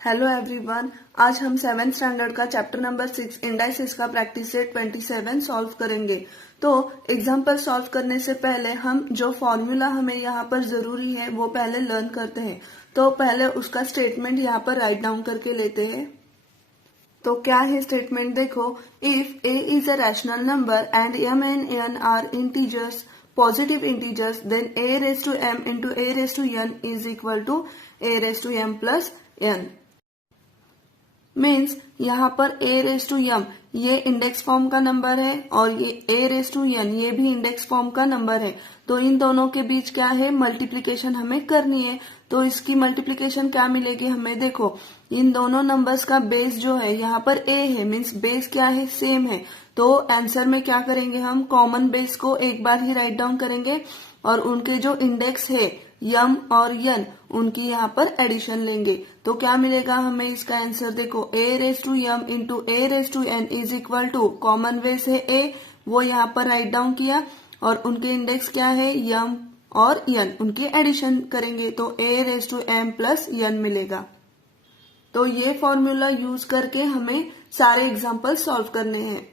Hello everyone, आज हम 7th standard का चैप्टर नंबर 6 इंडाइसेस का प्रैक्टिस सेट 27 सॉल्व करेंगे। तो एग्जाम्पल सॉल्व करने से पहले हम जो फॉर्मूला हमें यहाँ पर जरूरी है वो पहले लर्न करते हैं। तो पहले उसका स्टेटमेंट यहाँ पर राइट डाउन करके लेते हैं। तो क्या है स्टेटमेंट, देखो, if a is a rational number and m and n are integers, positive integers, then a raised to m into a raised to n is equal to a raised to m plus n। Means यहाँ पर a raise to m ये index form का number है और ये a raise to n ये भी index form का नंबर है। तो इन दोनों के बीच क्या है, मल्टीप्लीकेशन हमें करनी है। तो इसकी मल्टीप्लीकेशन क्या मिलेगी हमें, देखो, इन दोनों नंबर्स का बेस जो है यहाँ पर a है, मीन्स बेस क्या है, सेम है। तो आंसर में क्या करेंगे, हम कॉमन बेस को एक बार ही राइट डाउन करेंगे और उनके जो इंडेक्स है यम और यन उनकी यहाँ पर एडिशन लेंगे। तो क्या मिलेगा हमें इसका आंसर, देखो, a raise to m into a raise to n is equal to, common base है a, वो यहाँ पर राइट डाउन किया और उनके इंडेक्स क्या है, यम और यन, उनकी एडिशन करेंगे तो a raise to m plus n मिलेगा। तो ये फॉर्मूला यूज करके हमें सारे एग्जाम्पल सॉल्व करने हैं।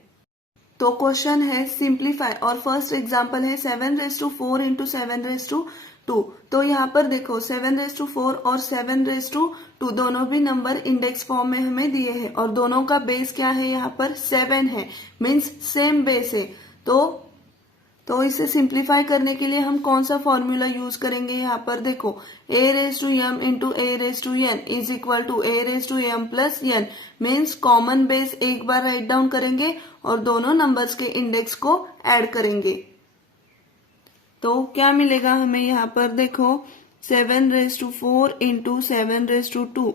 तो क्वेश्चन है सिंप्लीफाई और फर्स्ट एग्जाम्पल है 7 raise to 4 into 7 raise to 2। तो यहाँ पर देखो 7 रेस टू 4 और 7 रेस टू 2 दोनों भी नंबर इंडेक्स फॉर्म में हमें दिए हैं और दोनों का बेस क्या है, यहाँ पर 7 है, मीन्स सेम बेस है। तो इसे सिंप्लीफाई करने के लिए हम कौन सा फॉर्मूला यूज करेंगे, यहाँ पर देखो, a raise to m into a raise to n is equal to a raise to m plus n, means common base एक बार राइट डाउन करेंगे और दोनों नंबर्स के इंडेक्स को ऐड करेंगे। तो क्या मिलेगा हमें यहाँ पर, देखो, 7 raise to 4 into 7 raise to 2।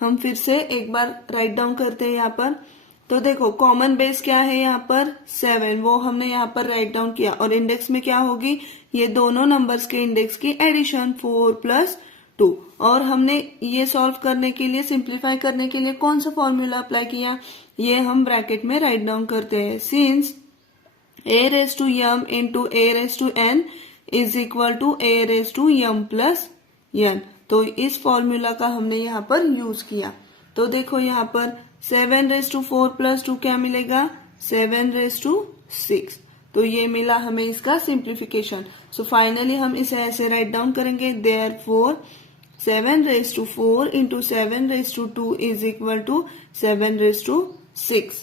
हम फिर से एक बार राइट डाउन करते हैं यहाँ पर। तो देखो कॉमन बेस क्या है यहाँ पर 7, वो हमने यहाँ पर राइट डाउन किया और इंडेक्स में क्या होगी, ये दोनों नंबर्स के इंडेक्स की एडिशन 4 प्लस 2। और हमने ये सॉल्व करने के लिए, सिंप्लीफाई करने के लिए कौन सा फॉर्मूला अप्लाई किया, ये हम ब्रैकेट में राइट डाउन करते हैं। Since a raise to m into a raise to n is equal to a raise to m plus n, तो इस फॉर्मूला का हमने यहाँ पर यूज किया। तो देखो यहाँ पर 7 रेस टू 4 प्लस 2 क्या मिलेगा, 7 रेस टू 6। तो ये मिला हमें इसका सिंप्लीफिकेशन। सो फाइनली हम इसे ऐसे राइट डाउन करेंगे, therefore 7 raise to 4 into 7 raise to 2 is equal to 7 raise to 6।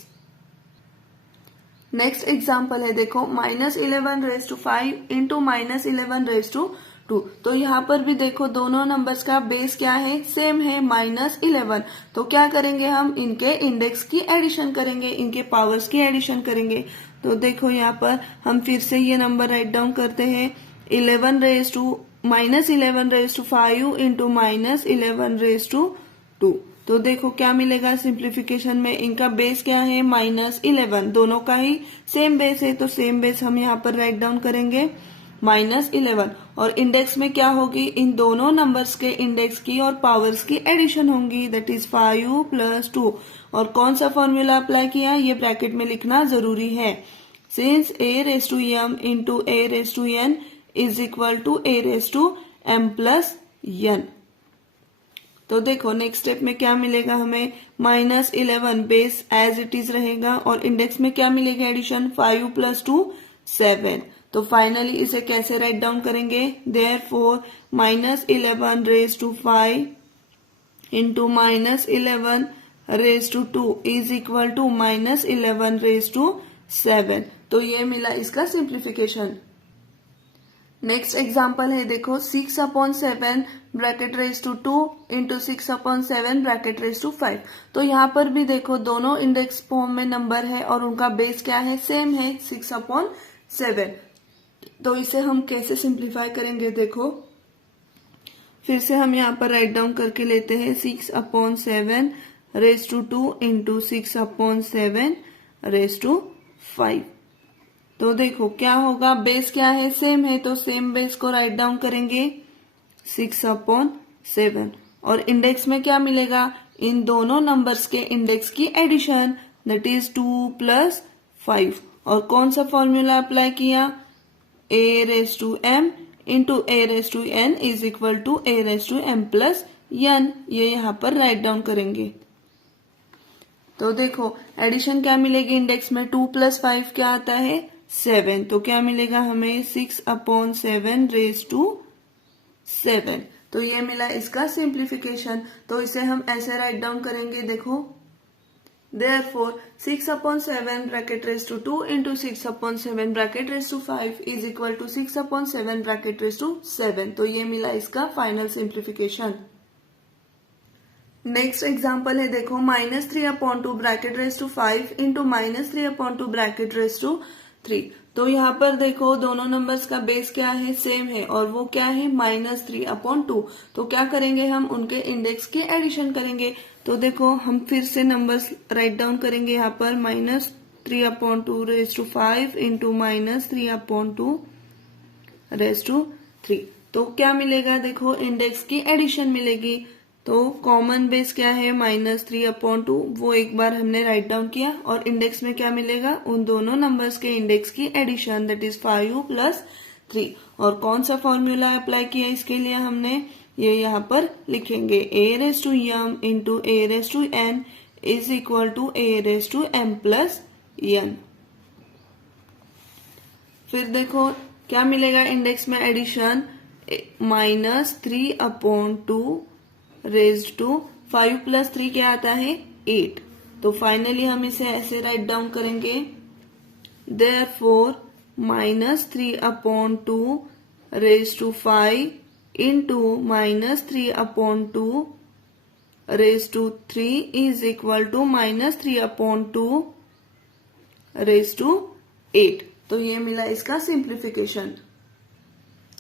Next example है, देखो, -11 raise to 5 into -11 raise to 2। तो यहाँ पर भी देखो दोनों नंबर्स का बेस क्या है, सेम है, -11। तो क्या करेंगे, हम इनके इंडेक्स की एडिशन करेंगे, इनके पावर्स की एडिशन करेंगे। तो देखो यहाँ पर हम फिर से ये नंबर राइट डाउन करते हैं, 11 raise to -11 raise to 5 into -11 raise to 2। तो देखो क्या मिलेगा सिंप्लीफिकेशन में, इनका बेस क्या है, -11, दोनों का ही सेम बेस है, तो सेम बेस हम यहाँ पर राइट डाउन करेंगे -11। और इंडेक्स में क्या होगी, इन दोनों नंबर्स के इंडेक्स की और पावर्स की एडिशन होंगी, दैट इज 5 प्लस 2। और कौन सा फॉर्मूला अप्लाई किया, ये ब्रैकेट में लिखना जरूरी है। Since a raise to m into a raise to n is equal to a raise to m plus n। तो देखो नेक्स्ट स्टेप में क्या मिलेगा हमें, -11 बेस एज इट इज रहेगा और इंडेक्स में क्या मिलेगा एडिशन, 5 प्लस 2 7। तो फाइनली इसे कैसे राइट डाउन करेंगे, therefore -11 raise to 5 into -11 raise to 2 is equal to -11 raise to 7। तो ये मिला इसका सिंप्लीफिकेशन। नेक्स्ट एग्जाम्पल है, देखो, 6/7 bracket raise to 2 into 6/7 bracket raise to 5। तो यहाँ पर भी देखो दोनों इंडेक्स फॉर्म में नंबर है और उनका बेस क्या है, सेम है, 6/7। तो इसे हम कैसे सिंप्लीफाई करेंगे, देखो, फिर से हम यहाँ पर राइट डाउन करके लेते हैं, 6/7 raise to 2 into 6/7 raise to 5। तो देखो क्या होगा, बेस क्या है, सेम है, तो सेम बेस को राइट डाउन करेंगे 6/7। और इंडेक्स में क्या मिलेगा, इन दोनों नंबर्स के इंडेक्स की एडिशन, दैट इज 2 प्लस 5। और कौन सा फॉर्मूला अप्लाई किया, a raise to m into a raise to n is equal to a raise to m plus n, ये यहाँ पर राइट डाउन करेंगे। तो देखो एडिशन क्या मिलेगी इंडेक्स में, 2 + 5 क्या आता है 7, तो क्या मिलेगा हमें 6/7 रेज टू 7। तो ये मिला इसका सिंप्लीफिकेशन। तो इसे हम ऐसे राइट डाउन करेंगे, देखो therefore 6/7 bracket raised to 2 into 6/7 bracket raised to 5 is equal to 6/7 bracket raised to 7। तो ये मिला इसका फाइनल सिंप्लीफिकेशन। नेक्स्ट एग्जाम्पल है देखो -3/2 bracket raise to 5 into -3/2 bracket raise to 3। तो यहाँ पर देखो दोनों नंबर्स का बेस क्या है, सेम है, और वो क्या है -3/2। तो क्या करेंगे हम, उनके इंडेक्स की एडिशन करेंगे। तो देखो हम फिर से नंबर्स राइट डाउन करेंगे यहाँ पर, -3/2 raise to 5 into -3/2 raise to 3। तो क्या मिलेगा, देखो इंडेक्स की एडिशन मिलेगी। तो कॉमन बेस क्या है -3/2, वो एक बार हमने राइट डाउन किया, और इंडेक्स में क्या मिलेगा, उन दोनों नंबर्स के इंडेक्स की एडिशन, दैट इज 5 + 3। और कौन सा फॉर्मूला अप्लाई किया इसके लिए हमने, ये यहाँ पर लिखेंगे a⁻m into a⁻n is equal to a⁻m + n। फिर देखो क्या मिलेगा इंडेक्स में एडिशन, -3/2 रेज्ड टू 5 + 3 क्या आता है 8। तो फाइनली हम इसे ऐसे राइट डाउन करेंगे, therefore -3/2 raised to 5 into -3/2 raised to 3 is equal to -3/2 raised to 8। तो ये मिला इसका सिंप्लीफिकेशन।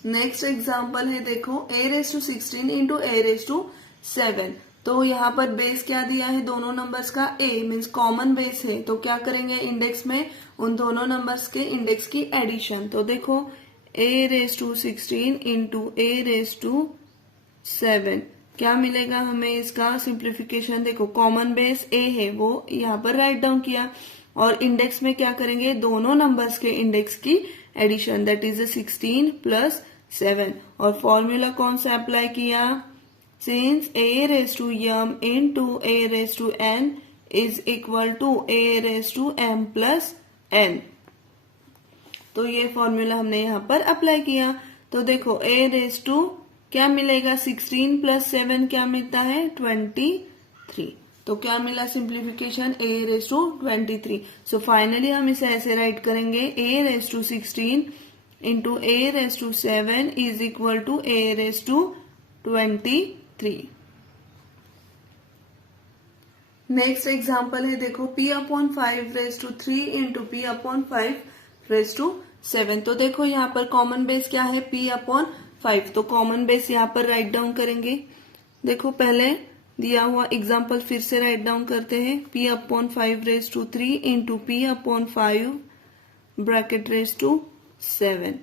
नेक्स्ट एग्जाम्पल है देखो a⁻16 इंटू a⁻7। तो यहाँ पर बेस क्या दिया है दोनों नंबर्स का, a मीन्स कॉमन बेस है। तो क्या करेंगे इंडेक्स में उन दोनों नंबर्स के इंडेक्स की एडिशन। तो देखो a⁻16 इंटू a⁻7 क्या मिलेगा हमें इसका सिंप्लीफिकेशन। देखो कॉमन बेस a है, वो यहाँ पर राइट डाउन किया, और इंडेक्स में क्या करेंगे दोनों नंबर्स के इंडेक्स की एडिशन, दैट इज 16 + 7। और फॉर्मूला कौन सा अप्लाई किया, since a⁻m into a⁻n is equal to a⁻m + n। तो ये फॉर्मूला हमने यहाँ पर अप्लाई किया। तो देखो a⁻, क्या मिलेगा 16 + 7 क्या मिलता है 23। तो क्या मिला सिंप्लीफिकेशन, a⁻23। सो फाइनली हम इसे ऐसे राइट करेंगे, a⁻16 into a⁻7 is equal to a⁻23। Next example है देखो p/5 raise to 3 into p/5 raise to 7। तो देखो यहाँ पर कॉमन बेस क्या है p/5। तो कॉमन बेस यहाँ पर राइट डाउन करेंगे। देखो पहले दिया हुआ एग्जाम्पल फिर से राइट डाउन करते हैं, p/5 raise to 3 into p/5 bracket raise to 7।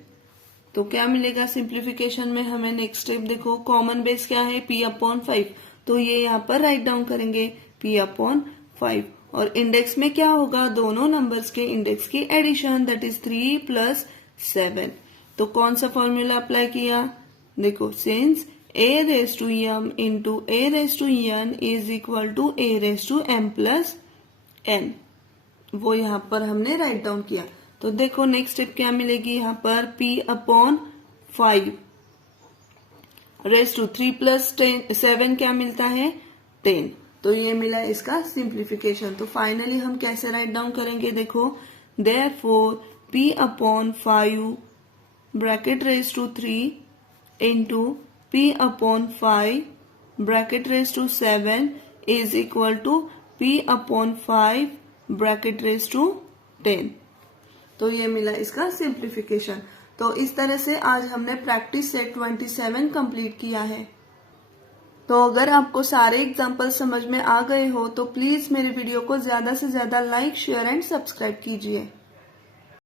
तो क्या मिलेगा सिंप्लीफिकेशन में हमें, नेक्स्ट स्टेप देखो कॉमन बेस क्या है p/5। तो ये यहाँ पर राइट डाउन करेंगे p/5, और इंडेक्स में क्या होगा दोनों नंबर्स के इंडेक्स की एडिशन, दैट इज 3 + 7। तो कौन सा फॉर्मूला अप्लाई किया, देखो since a⁻m into a⁻n is equal to a⁻m + n, वो यहाँ पर हमने राइट डाउन किया। तो देखो नेक्स्ट स्टेप क्या मिलेगी यहाँ पर, p/5 रेज टू 3 + 7 क्या मिलता है 10। तो ये मिला इसका सिंप्लीफिकेशन। तो फाइनली हम कैसे राइट डाउन करेंगे, देखो therefore p/5 bracket raise to 3 into p/5 bracket raise to 7 is equal to p/5 bracket raise to 10। तो ये मिला इसका सिंप्लीफिकेशन। तो इस तरह से आज हमने प्रैक्टिस सेट 27 कंप्लीट किया है। तो अगर आपको सारे एग्जाम्पल समझ में आ गए हो तो प्लीज मेरे वीडियो को ज्यादा से ज्यादा लाइक, शेयर एंड सब्सक्राइब कीजिए।